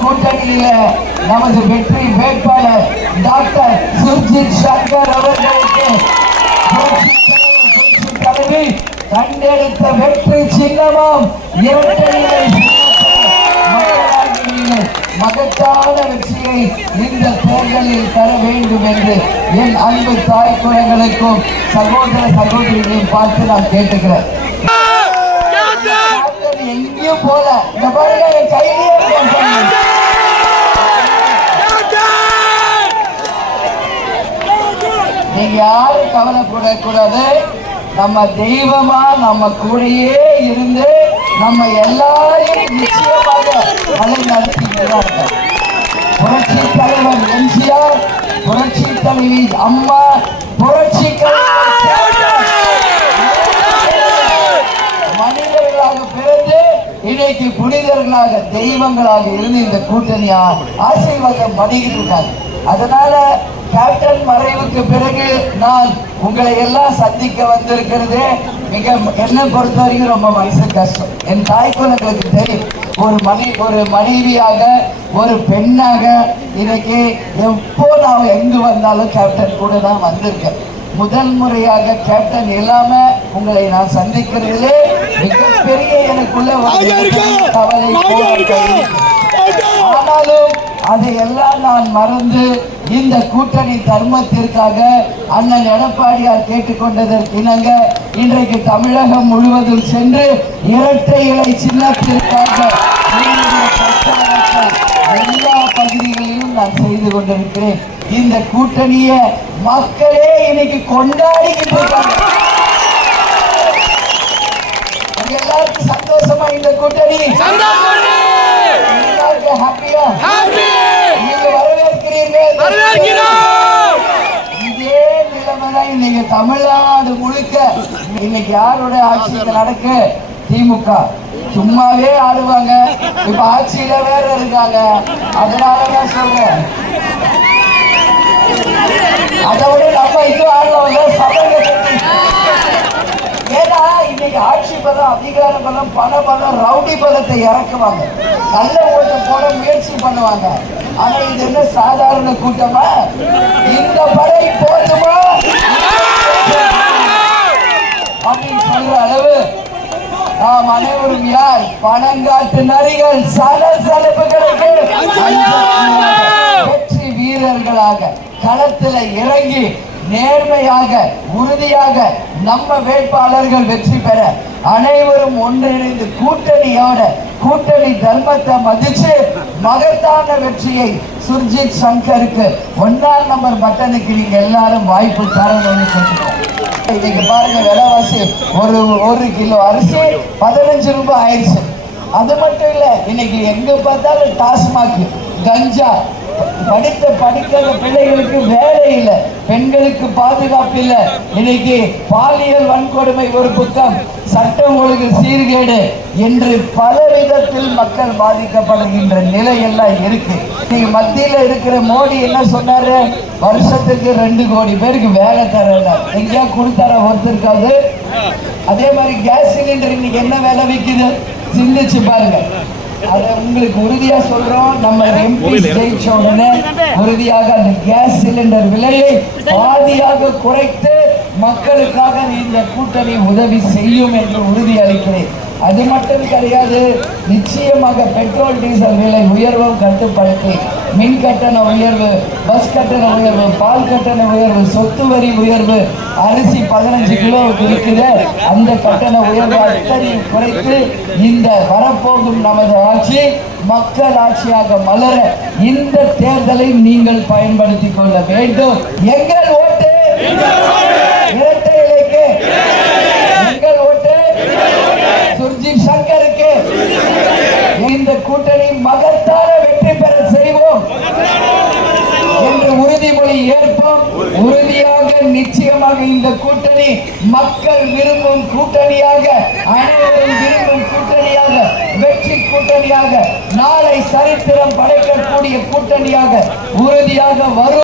கூட்டணியில நமது வெற்றி வேட்பாளர் டாக்டர் சுர்ஜித் சங்கர் அவர்களுக்கு தலைவி கண்டெடுத்த வெற்றி சின்னமும் மகத்தான வெற்றியை இந்த தேர்தலில் தர வேண்டும் என்று என் அன்பு தாய் குழந்தைகளுக்கும் சகோதர சகோதரிகளையும் பார்த்து நான் கேட்டுக்கிறேன். எங்கேயும் போல. இந்த பாருங்க என் கையிலேயே இருக்காங்க. நீங்க யாரும் கவலைப்படக்கூடாது. நம்ம தெய்வமா நம்ம கூடயே இருந்து நம்ம எல்லாரையும் நிச்சயமாக வழி நடத்திக்கிறாங்க புரட்சி தலைவர் எம்ஜிஆர் புரட்சி தலைவி அம்மா புரட்சி மனிதர்களாக பிறந்து இன்னைக்கு புனிதர்களாக தெய்வங்களாக இருந்து இந்த கூட்டணியா ஆசீர்வாதம் பண்ணிக்கிட்டு இருக்காங்க. அதனால கேப்டன் மறைவுக்கு பிறகு நான் உங்களை எல்லாம் சந்திக்க வந்திருக்கிறது மிக என்னை பொறுத்த வரைக்கும் ரொம்ப மனசு கஷ்டம். என் தாய்க்குழந்தைகளுக்கு தெரியும். ஒரு மனை ஒரு மனைவியாக ஒரு பெண்ணாக இன்னைக்கு எப்போ நான் எங்கு வந்தாலும் கேப்டன் கூட தான் வந்திருக்கேன். முதல் முறையாக கேப்டன் இல்லாம உங்களை நான் சந்திக்கிறதிலே மிகப்பெரிய எனக்குள்ள கவலை ஆனாலும் அதையெல்லாம் நான் மறந்து இந்த கூட்டணி தர்மத்திற்காக அண்ணன் எடப்பாடியார் கேட்டுக்கொண்டதற்கு இணங்க இன்றைக்கு தமிழகம் முழுவதும் சென்று இரட்டை இலை சின்னத்திற்காக எல்லா பகுதிகளிலும் நான் செய்து கொண்டிருக்கிறேன். இந்த கூட்டணியை மக்களே இன்னைக்கு கொண்டாடிக்கிட்டு இருக்காங்க. எல்லாருக்கும் சந்தோஷமா இந்த கூட்டணி. எல்லாருக்கும் ஹாப்பியா இதே நிலைமைதான் இன்னைக்கு தமிழ்நாடு முழுக்க. இன்னைக்கு யாருடைய ஆட்சி நடக்கு? திமுக. சும்மாவே ஆடுவாங்க இப்ப ஆட்சியில வேற இருக்காங்க. அதனாலதான் சொல்றேன். அதை விட நம்ம இன்னும் ஆடுவாங்க சபையை ஏன்னா இன்னைக்கு ஆட்சி பதம் அதிகார பலம் பண பலம் ரவுடி பலத்தை இறக்குவாங்க. நல்ல ஓட்டு போட முயற்சி பண்ணுவாங்க. ஆனா இது என்ன சாதாரண கூட்டமா? இந்த படை போதுமா? அப்படின்னு சொல்ற அளவு நாம் அனைவரும் யார்? பணங்காட்டு நரிகள் சலசலப்புகளுக்கு வெற்றி வீரர்களாக களத்தில் இறங்கி நேர்மையாக உறுதியாக நம்ம வேட்பாளர்கள் வெற்றி பெற அனைவரும் ஒன்றிணைந்து கூட்டணியோட கூட்டணி தர்மத்தை மதிச்சு மகத்தான வெற்றியை சுர்ஜித் சங்கருக்கு ஒன்னாம் நம்பர் பட்டனுக்கு நீங்க எல்லாரும் வாய்ப்பு தரணும்னு சொல்லிட்டோம் இன்னைக்கு பாருங்க விலைவாசி ஒரு ஒரு கிலோ அரிசி பதினஞ்சு ரூபாய் ஆயிடுச்சு. அது மட்டும் இல்ல இன்னைக்கு எங்க பார்த்தாலும் டாஸ்மாக் கஞ்சா படித்த படிக்காத பிள்ளைகளுக்கு வேலை இல்லை. பெண்களுக்கு பாதுகாப்பு இல்லை. இன்னைக்கு பாலியல் வன்கொடுமை ஒரு புத்தம். சட்டம் ஒழுங்கு சீர்கேடு என்று பல விதத்தில் மக்கள் பாதிக்கப்படுகின்ற நிலை எல்லாம் இருக்கு. நீங்க மத்தியில இருக்கிற மோடி என்ன சொன்னாரு? வருஷத்துக்கு ரெண்டு கோடி பேருக்கு வேலை தரல. எங்கேயா கொடுத்தார ஒருத்தருக்காது அதே மாதிரி கேஸ் சிலிண்டர் இன்னைக்கு என்ன விலை விற்குது சிந்திச்சு பாருங்க. அதை உங்களுக்கு உறுதியா சொல்றோம் நம்ம எம்பி ஜெயிச்ச உடனே உறுதியாக அந்த கேஸ் சிலிண்டர் விலையை பாதியாக குறைத்து மக்களுக்காக இந்த கூட்டணி உதவி செய்யும் என்று உறுதி அளிக்கிறேன். அது மட்டும் கிடையாது நிச்சயமாக பெட்ரோல் டீசல் விலை உயர்வும் கட்டுப்படுத்தி மின் கட்டண உயர்வு பஸ் கட்டண உயர்வு பால் கட்டண உயர்வு சொத்து வரி உயர்வு அரிசி பதினஞ்சு கிலோவுக்கு இருக்கிற அந்த கட்டண உயர்வு அத்தனையும் குறைத்து இந்த வரப்போகும் நமது ஆட்சி மக்கள் ஆட்சியாக மலர இந்த தேர்தலை நீங்கள் பயன்படுத்திக் கொள்ள வேண்டும். எங்கள் ஓட்டு இரட்டை இலைக்கு. எங்கள் ஓட்டு சுர்ஜித் சங்கருக்கு. இந்த கூட்டணி மக வெற்றி பெற செய்வோம் என்று உறுதிமொழி ஏற்போம் உறுதியாக நிச்சயமாக இந்த கூட்டணி மக்கள் விரும்பும் கூட்டணியாக அனைவரும் விரும்பும் கூட்டணியாக வெற்றி கூட்டணியாக நாளை சரித்திரம் படைக்கக்கூடிய கூட்டணியாக உறுதியாக வரும்.